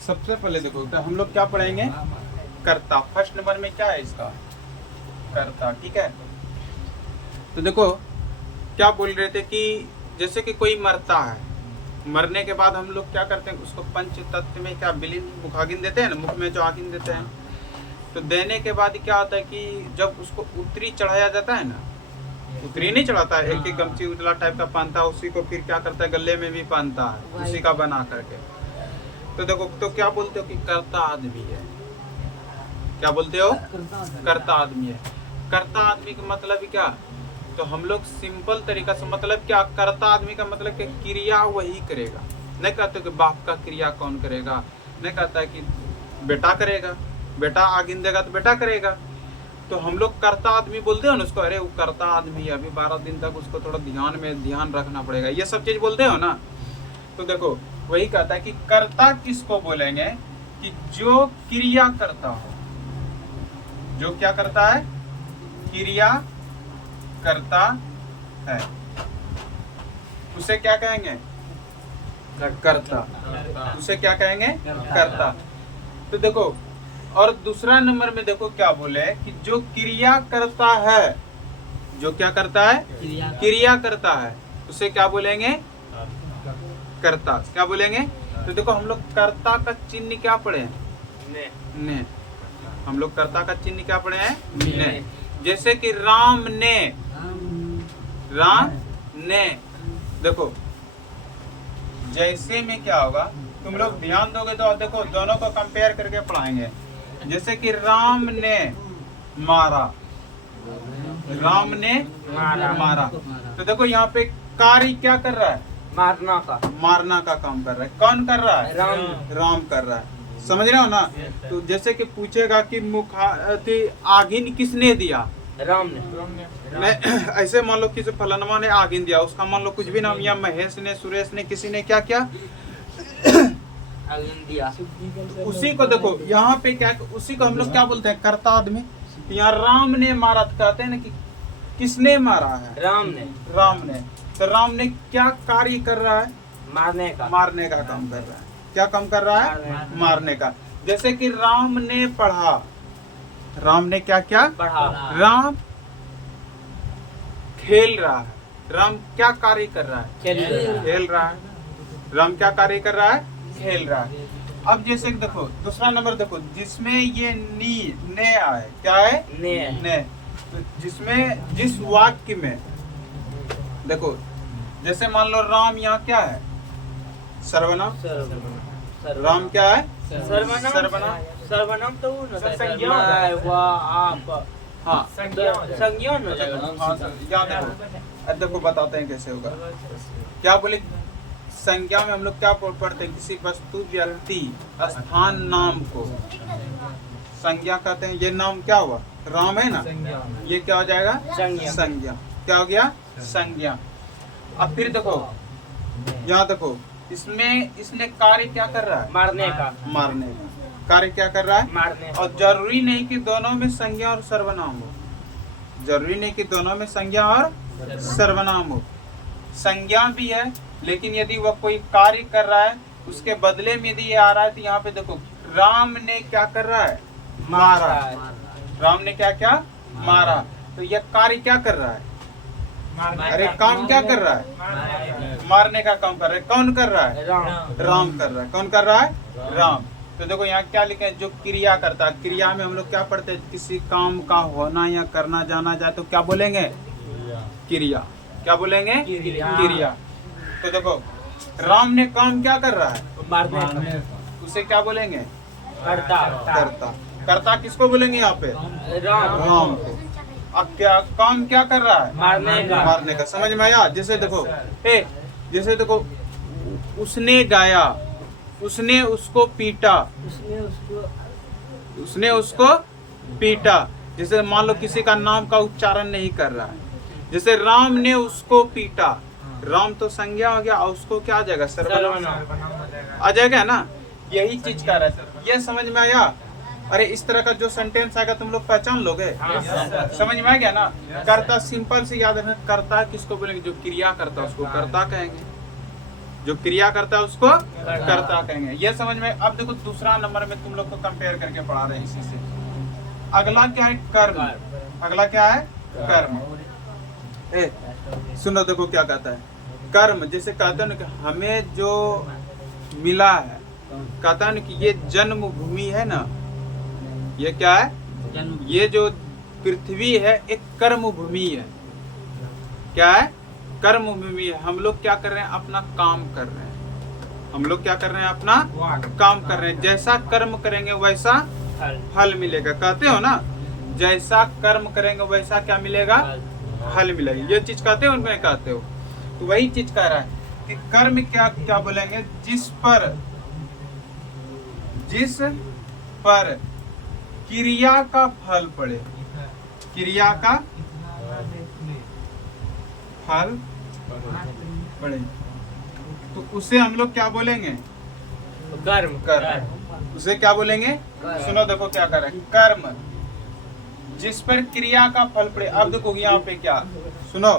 सबसे पहले देखो तो हम लोग क्या पढ़ेंगे, कर्ता। फर्स्ट नंबर में क्या है इसका, कर्ता। ठीक है, तो देखो क्या बोल रहे थे कि जैसे कि कोई मरता है, मरने के बाद हम लोग क्या करते हैं, उसको पंच तत्व में क्या विलीन मुखागिन देते हैं ना, मुख में जो आगिन देते हैं। तो देने के बाद क्या होता है कि जब उसको उत्तरी चढ़ाया जाता है ना, उत्तरी नहीं चढ़ाता है, एक एक गमछी उजला टाइप का पहनता है, उसी को फिर क्या करता है गले में भी पहनता है, उसी का बना करके। तो देखो तो क्या बोलते हो कि कर्ता आदमी है, क्या बोलते हो, कर्ता आदमी है। कर्ता आदमी का मतलब क्या, तो हम लोग सिंपल तरीका से मतलब क्या, कर्ता आदमी का मतलब कि क्रिया वही करेगा। नहीं कहते कि बाप का क्रिया कौन करेगा, नहीं कहता है कि बेटा करेगा, बेटा आगिन देगा तो बेटा करेगा। तो हम लोग कर्ता आदमी बोलते हो ना उसको, अरे वो कर्ता आदमी है, अभी 12 दिन तक उसको थोड़ा ध्यान रखना पड़ेगा, ये सब चीज बोलते हो ना। तो देखो वही कहता है कि कर्ता किसको बोलेंगे, कि जो क्रिया करता हो, जो क्या करता है, क्रिया करता है, उसे क्या कहेंगे, कर्ता। उसे क्या कहेंगे, कर्ता। तो देखो और दूसरा नंबर में देखो क्या बोले कि जो क्रिया करता है, जो क्या करता है, क्रिया करता है, उसे क्या बोलेंगे, कर्ता। क्या बोलेंगे, तो देखो हम लोग कर्ता का चिन्ह क्या पढ़े हैं, ने। हम लोग कर्ता का चिन्ह क्या पढ़े हैं, ने। जैसे कि राम ने, राम ने, देखो जैसे में क्या होगा, तुम लोग ध्यान दोगे तो देखो दोनों को कंपेयर करके पढ़ाएंगे। जैसे कि राम ने मारा, राम ने मारा, तो देखो यहाँ पे कार्य क्या कर रहा है, मारना का काम कर रहा है। कौन कर रहा है, राम कर रहा है। समझ रहे हो ना। तो जैसे कि पूछेगा कि आगिन किसने दिया, राम ने। ऐसे मान लो किसी फलानमा ने आगिन दिया, उसका मान लो कुछ भी नाम, या महेश ने, सुरेश ने, किसी ने क्या क्या आगिन दिया, उसी को देखो यहाँ पे क्या, उसी को हम लोग क्या बोलते हैं, कर्ता आदमी। यहाँ राम ने मारा, कहते हैं ना कि किसने मारा है, राम ने। राम ने। तो राम ने क्या कार्य कर रहा है, मारने का काम कर रहा है। क्या काम कर रहा है, मारने का। जैसे कि राम ने पढ़ा, राम ने क्या क्या पढ़ा, राम खेल रहा है, राम क्या कार्य कर रहा है, खेल रहा है। राम क्या कार्य कर रहा है, खेल रहा है। अब जैसे देखो दूसरा नंबर देखो, जिसमें ये ने आए, क्या है, ने। तो जिसमें, जिस वाक्य में देखो, जैसे मान लो राम यहाँ क्या है, सर्वनाम। राम क्या है, सर्वनाम तो हाँ संज्ञा न। याद देखो, देखो बताते हैं कैसे होगा। क्या बोले, संज्ञा में हम लोग क्या पढ़ते हैं, किसी वस्तु, व्यक्ति, स्थान, नाम को संज्ञा कहते हैं। ये नाम क्या हुआ, राम है ना, ये क्या हो जाएगा, संज्ञा। क्या हो गया, संज्ञा। अब फिर देखो यहाँ देखो, इसमें इसने कार्य क्या कर रहा है, मारने का कार्य क्या कर रहा है, मारने। और जरूरी नहीं कि दोनों में संज्ञा और सर्वनाम हो, जरूरी नहीं कि दोनों में संज्ञा और सर्वनाम हो। संज्ञा भी है, लेकिन यदि वह कोई कार्य कर रहा है, उसके बदले में यदि ये आ रहा है, तो यहाँ पे देखो राम ने क्या कर रहा है, मारा। राम ने क्या क्या मारा, तो यह कार्य क्या कर रहा है, अरे काम क्या कर रहा है, मारने का काम कर रहा है। कौन कर रहा है, राम कर रहा है। कौन कर रहा है, राम। तो देखो यहाँ क्या लिखा है, जो क्रिया करता है। क्रिया में हम लोग क्या पढ़ते हैं, किसी काम का होना या करना जाना जाए तो क्या बोलेंगे, क्रिया। क्या बोलेंगे, क्रिया। तो देखो राम ने काम क्या कर रहा है, मारने। उसे क्या बोलेंगे, करता। कर्ता किसको बोलेंगे यहाँ पे, राम को। अब क्या काम क्या कर रहा है, मारने का। समझ में आया। जैसे देखो जैसे देखो, उसने गाया, उसने उसको पीटा, उसने उसको पीटा। जैसे मान लो किसी का नाम का उच्चारण नहीं कर रहा है, जैसे राम ने उसको पीटा, राम तो संज्ञा हो गया, और उसको क्या आ जाएगा, सर्वनाम आ जाएगा ना। यही चीज कर रहा है, ये समझ में आया। अरे इस तरह का जो सेंटेंस आएगा तुम लोग पहचान लोगे, समझ में आ गया ना। कर्ता सिंपल से याद रखना, कर्ता किसको बोलेंगे, जो क्रिया करता है उसको कर्ता कहेंगे। जो क्रिया करता है उसको कर्ता कहेंगे। ये समझ में। अब देखो दूसरा नंबर में तुम लोग को कंपेयर करके पढ़ा रहे हैं इसी से। अगला क्या है? कर्म। अगला क्या है? कर्म। सुनो देखो क्या कहता है। कर्म जैसे कहते हैं ना कि हमें जो मिला है, कहता है ना कि ये जन्मभूमि है ना, ये क्या है? ये जो पृथ्वी है एक कर्म भूमि है। क्या है? कर्म भूमि है। हम लोग क्या कर रहे हैं? अपना काम कर रहे हैं। हम लोग क्या कर रहे हैं? अपना काम कर रहे हैं। जैसा कर्म करेंगे वैसा फल मिलेगा। कहते हो ना, जैसा कर्म करेंगे वैसा क्या मिलेगा? फल मिलेगा। ये चीज कहते हो, उनमें कहते हो। तो वही चीज कह रहा है कि कर्म क्या क्या बोलेंगे? जिस पर क्रिया का फल पड़े, क्रिया का फल पड़े, तो उसे हम लोग क्या बोलेंगे? कर्म। कर्म। उसे क्या बोलेंगे? सुनो देखो क्या कर रहा है। कर्म जिस पर क्रिया का फल पड़े। अब देखो यहाँ पे क्या, सुनो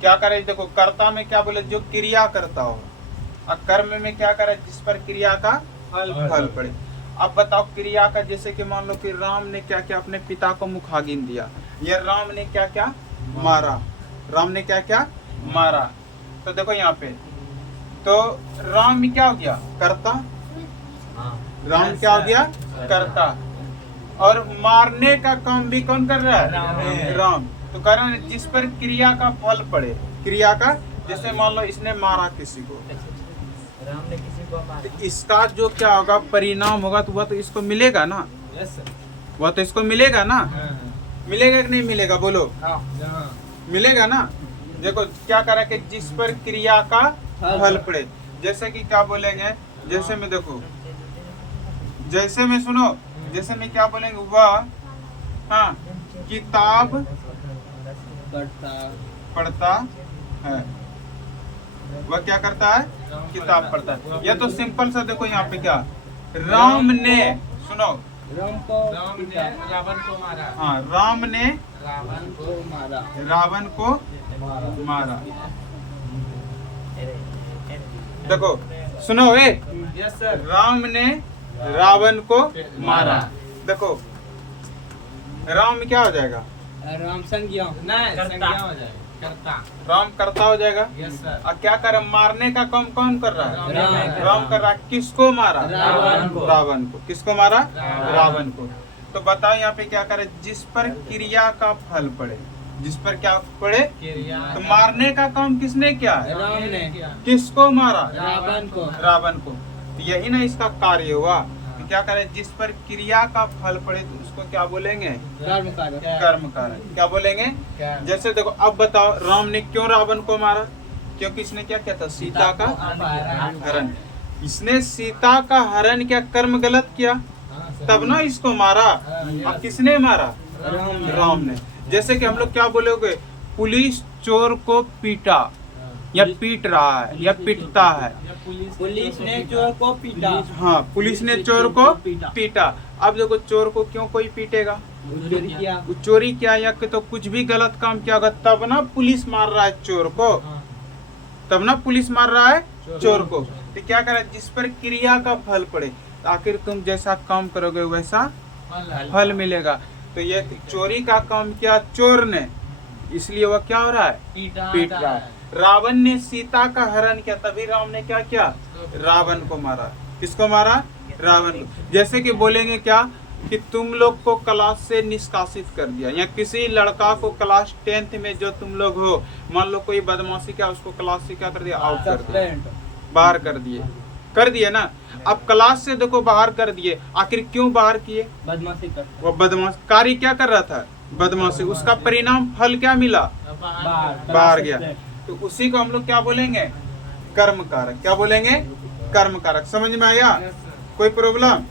क्या करे। देखो कर्ता में क्या बोले? जो क्रिया करता हो। और कर्म में क्या करे? जिस पर क्रिया का फल पड़े। अब बताओ क्रिया का, जैसे कि मान लो कि राम ने क्या क्या अपने पिता को मुखागिन दिया, या राम ने क्या क्या मारा, राम ने क्या क्या मारा। तो देखो यहाँ पे तो राम में क्या हो गया? कर्ता। राम क्या हो गया? कर्ता। और मारने का काम भी कौन कर रहा है? राम। तो कह रहा है जिस पर क्रिया का फल पड़े। क्रिया का, जैसे मान लो इसने मारा किसी को, राम ने किसी को मारा, तो इसका जो क्या होगा परिणाम होगा, तो वह तो इसको मिलेगा ना। वह तो इसको मिलेगा ना। मिलेगा कि नहीं मिलेगा? बोलो। मिलेगा ना। देखो क्या करा कि जिस पर क्रिया का फल पड़े। जैसे कि क्या बोलेंगे? जैसे में देखो, जैसे में सुनो, जैसे में क्या बोलेंगे? वह हाँ किताब पढ़ता है। वह क्या करता है? किताब पढ़ता है। यह तो सिंपल सा। देखो यहाँ पे क्या, राम ने, सुनो, रावण को मारा। हाँ राम ने रावण को मारा। देखो सुनो, राम ने रावण को मारा। देखो राम में क्या हो जाएगा? राम संज्ञा नहीं, हो जाएगा कर्ता। राम कर्ता हो जाएगा। Yes sir. और क्या कर रहा है? मारने का काम कौन कर रहा है? राम कर रहा है। किसको मारा? रावण को। रावण को। किसको मारा? रावण को। तो बताओ यहाँ पे क्या करे? जिस पर क्रिया का फल पड़े। जिस पर क्या पड़े? तो मारने का काम किसने किया? राम ने। किसको मारा? रावण को। रावण को। तो यही ना इसका कार्य हुआ। तो क्या करे? जिस पर क्रिया का फल पड़े तो उसको क्या बोलेंगे? कर्म कारक। कर्म कारक। क्या बोलेंगे? जैसे देखो अब बताओ, राम ने क्यों रावण को मारा? क्योंकि इसने क्या किया था? सीता का हरण। इसने सीता का हरण क्या कर्म गलत किया, तब ना इसको मारा। अब किसने मारा? राम ने। जैसे कि हम लोग क्या बोलोगे? पुलिस चोर को पीटा, या पीट रहा है, या पीटता है। पुलिस ने चोर को पीटा। हाँ पुलिस ने चोर को पीटा। अब देखो चोर को क्यों कोई पीटेगा? वो चोरी किया या तो कुछ भी गलत काम किया होगा, तब ना पुलिस मार रहा है चोर को। तब ना पुलिस मार रहा है चोर को। तो क्या करे? जिस पर क्रिया का फल पड़े, आखिर तुम जैसा काम करोगे वैसा फल मिलेगा। तो ये चोरी का काम किया चोर ने, इसलिए वह क्या हो रहा है? पीट रहा है। रावण ने सीता का हरण किया, तभी राम ने क्या किया? रावण को मारा। किसको मारा? रावण को। जैसे कि बोलेंगे क्या कि तुम लोग को क्लास से निष्कासित कर दिया, या किसी लड़का को क्लास 10th में जो तुम लोग हो, मान लो कोई बदमाशी किया, उसको क्लास से क्या कर दिया? आउट कर दिया, बाहर कर दिए ना। अब क्लास से देखो बाहर कर दिए, आखिर क्यों बाहर किए? बदमाशी कर। वो बदमाश कार्य क्या कर रहा था? बदमाशी। उसका परिणाम फल क्या मिला? बाहर गया। तो उसी को हम लोग क्या बोलेंगे? कर्म कारक। क्या बोलेंगे? कर्म कारक। समझ में आया? कोई प्रॉब्लम?